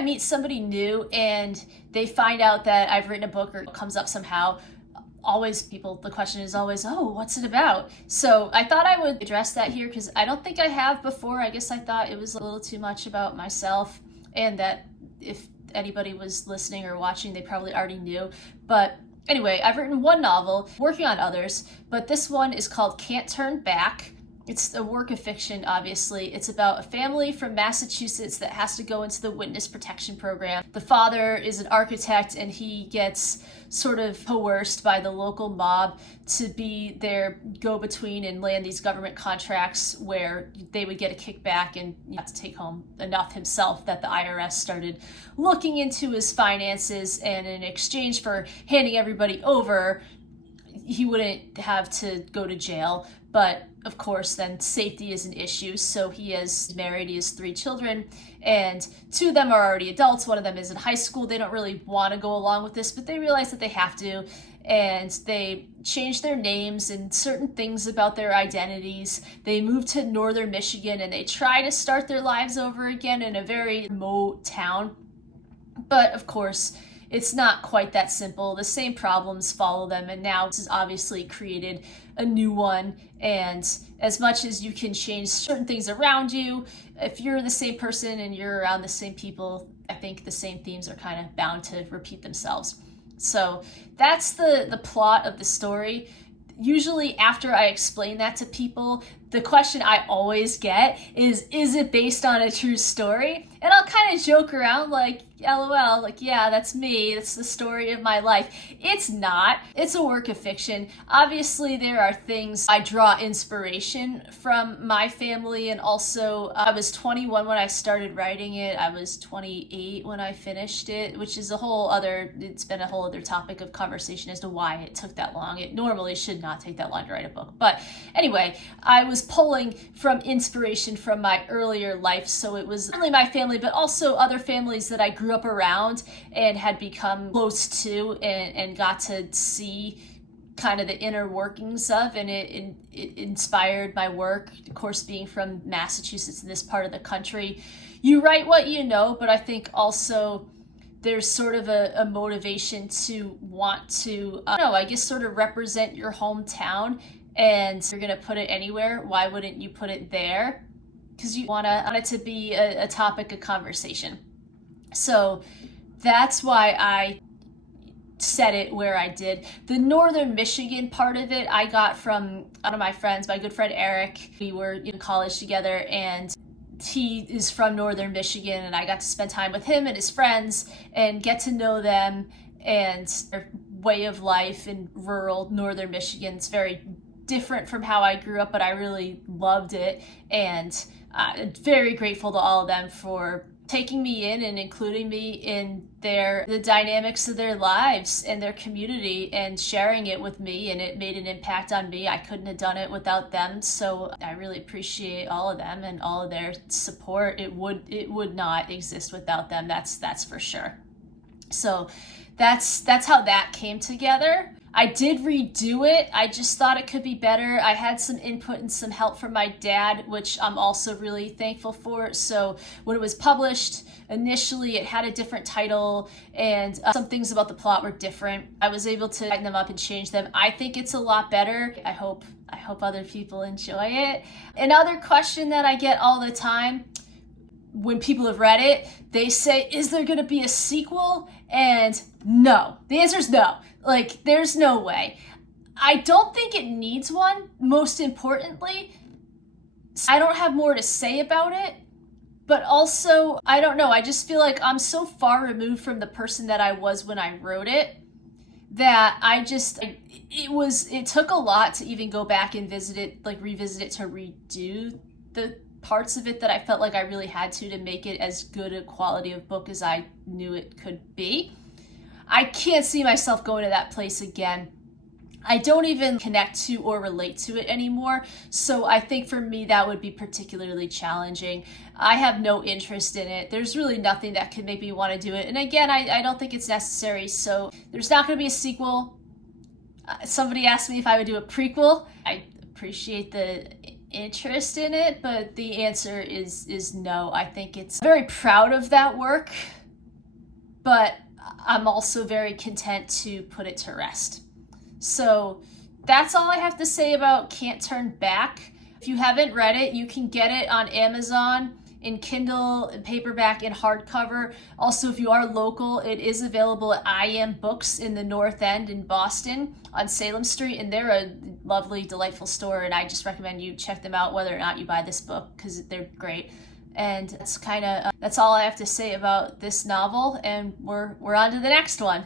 I meet somebody new and they find out that I've written a book or it comes up somehow, the question is always, oh, what's it about? So I thought I would address that here because I don't think I have before. I guess I thought it was a little too much about myself, and that if anybody was listening or watching, they probably already knew. But anyway, I've written one novel, working on others, but this one is called Can't Turn Back. It's a work of fiction, obviously. It's about a family from Massachusetts that has to go into the witness protection program. The father is an architect and he gets sort of coerced by the local mob to be their go-between and land these government contracts where they would get a kickback and have to take home enough himself that the IRS started looking into his finances, and in exchange for handing everybody over, he wouldn't have to go to jail. But of course, then safety is an issue. So he is married, he has 3 children, and 2 of them are already adults. One of them is in high school. They don't really want to go along with this, but they realize that they have to. And they change their names and certain things about their identities. They move to northern Michigan and they try to start their lives over again in a very remote town. But of course, it's not quite that simple. The same problems follow them, and now this has obviously created a new one. And as much as you can change certain things around you, if you're the same person and you're around the same people, I think the same themes are kind of bound to repeat themselves. So that's the plot of the story. Usually after I explain that to people, the question I always get is it based on a true story? And I'll kind of joke around like, LOL, like, yeah, that's me. That's the story of my life. It's not. It's a work of fiction. Obviously, there are things I draw inspiration from my family, and also I was 21 when I started writing it. I was 28 when I finished it, which is it's been a whole other topic of conversation as to why it took that long. It normally should not take that long to write a book. But anyway, I was pulling from inspiration from my earlier life, so it was not only my family, but also other families that I grew up around and had become close to and got to see kind of the inner workings of, and it inspired my work. Of course, being from Massachusetts in this part of the country, you write what you know, but I think also there's sort of a motivation to want to, I guess sort of represent your hometown, and you're going to put it anywhere. Why wouldn't you put it there? Because you want it to be a topic of conversation. So that's why I said it where I did. The northern Michigan part of it I got from one of my friends, my good friend Eric. We were in college together, and he is from northern Michigan, and I got to spend time with him and his friends and get to know them and their way of life in rural northern Michigan. It's very different from how I grew up, but I really loved it, and very grateful to all of them for taking me in and including me in the dynamics of their lives and their community and sharing it with me, and it made an impact on me. I couldn't have done it without them, so I really appreciate all of them and all of their support. It would not exist without them, that's for sure. So that's how that came together. I did redo it. I just thought it could be better. I had some input and some help from my dad, which I'm also really thankful for. So when it was published, initially it had a different title, and some things about the plot were different. I was able to tighten them up and change them. I think it's a lot better. I hope other people enjoy it. Another question that I get all the time when people have read it, they say, is there going to be a sequel? And no. The answer is no. Like, there's no way. I don't think it needs one. Most importantly, I don't have more to say about it. But also, I don't know. I just feel like I'm so far removed from the person that I was when I wrote it that it took a lot to even go back and revisit it to redo the parts of it that I felt like I really had to make it as good a quality of book as I knew it could be. I can't see myself going to that place again. I don't even connect to or relate to it anymore, so I think for me that would be particularly challenging. I have no interest in it. There's really nothing that could make me want to do it, and again, I don't think it's necessary, so there's not going to be a sequel. Somebody asked me if I would do a prequel. I appreciate the interest in it, but the answer is no. I think I'm very proud of that work, but I'm also very content to put it to rest. So that's all I have to say about Can't Turn Back. If you haven't read it, you can get it on Amazon in Kindle, in paperback, and hardcover. Also, if you are local, it is available at I Am Books in the North End in Boston on Salem Street, and they're a lovely, delightful store, and I just recommend you check them out whether or not you buy this book, because they're great. And that's all I have to say about this novel, and we're on to the next one.